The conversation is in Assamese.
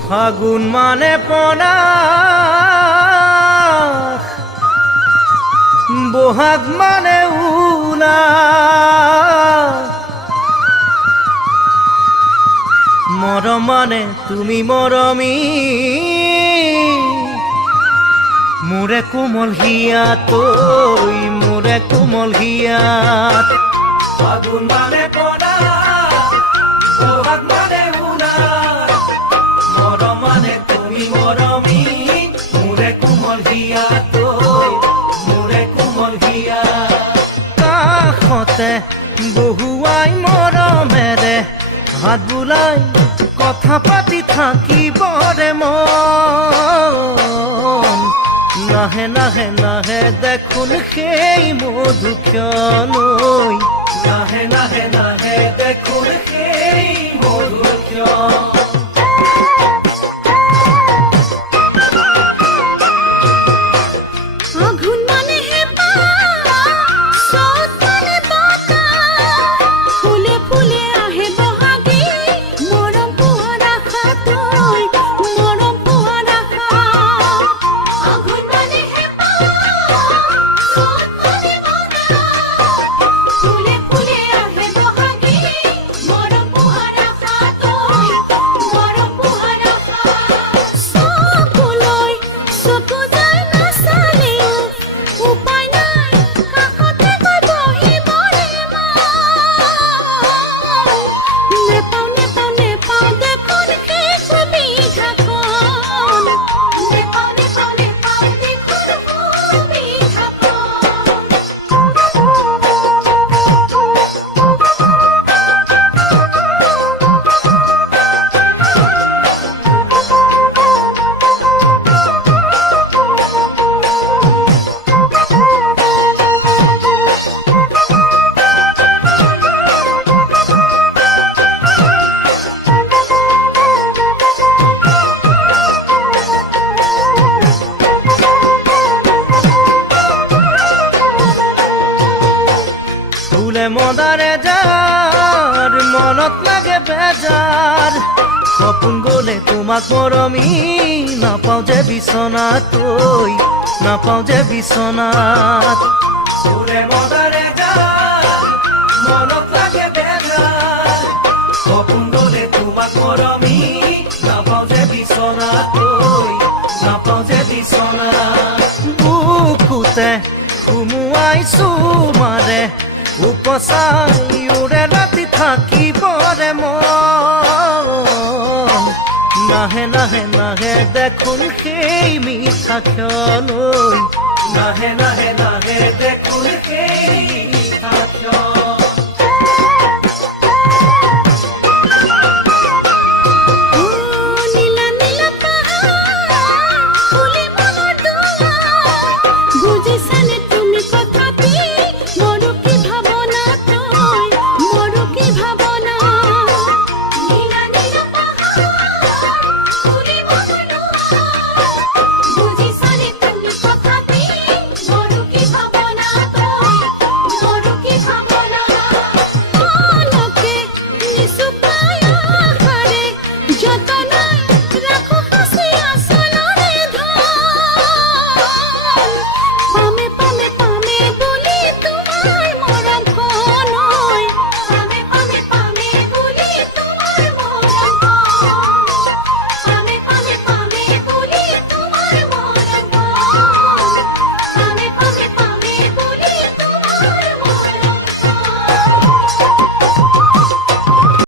ফাগুন মানে পনাস, বহাগ মানে উলাস, মৰম মানে তুমি মৰমী, মোৰে কোমল হিয়াত, মোৰে কোমল হিয়াত। ফাগুন মানে পনাস, বহাগ মানে উলাস, মৰম মানে তুমি মৰমী, মোৰে কোমল হিয়াত, মোৰে কোমল হিয়াত। কাষতে বহুৱাই মৰমেৰে হাত বুলাই কথা পাতি থাকিবৰে মন। নাহে নাহে নাহে দেখোন সেই মধুক্ষণৈ, নাহে নাহে নাহে দেখোন সেই মধুক্ষণ। মদারে যার মনত লাগে বেজাৰ, সপোন গলে তোমাক মৰমী, নাপাওঁ যে বিচনাত, নাপাওঁ যে বিচনাত। ফুলে মদাৰে যাৰ মনত লাগে বেজাৰ, সপোন গলে তোমাক মৰমী, নাপাওঁ যে বিচনাত, নাপাওঁ যে বিচনাত। বুকুতে সুমুৱাইছো মাৰে উপচাই উৰে ৰাতি থাকিবৰে মন। নাহে নাহে নাহে দেখোন সেই মিঠা ক্ষণৈ, নাহে নাহে নাহে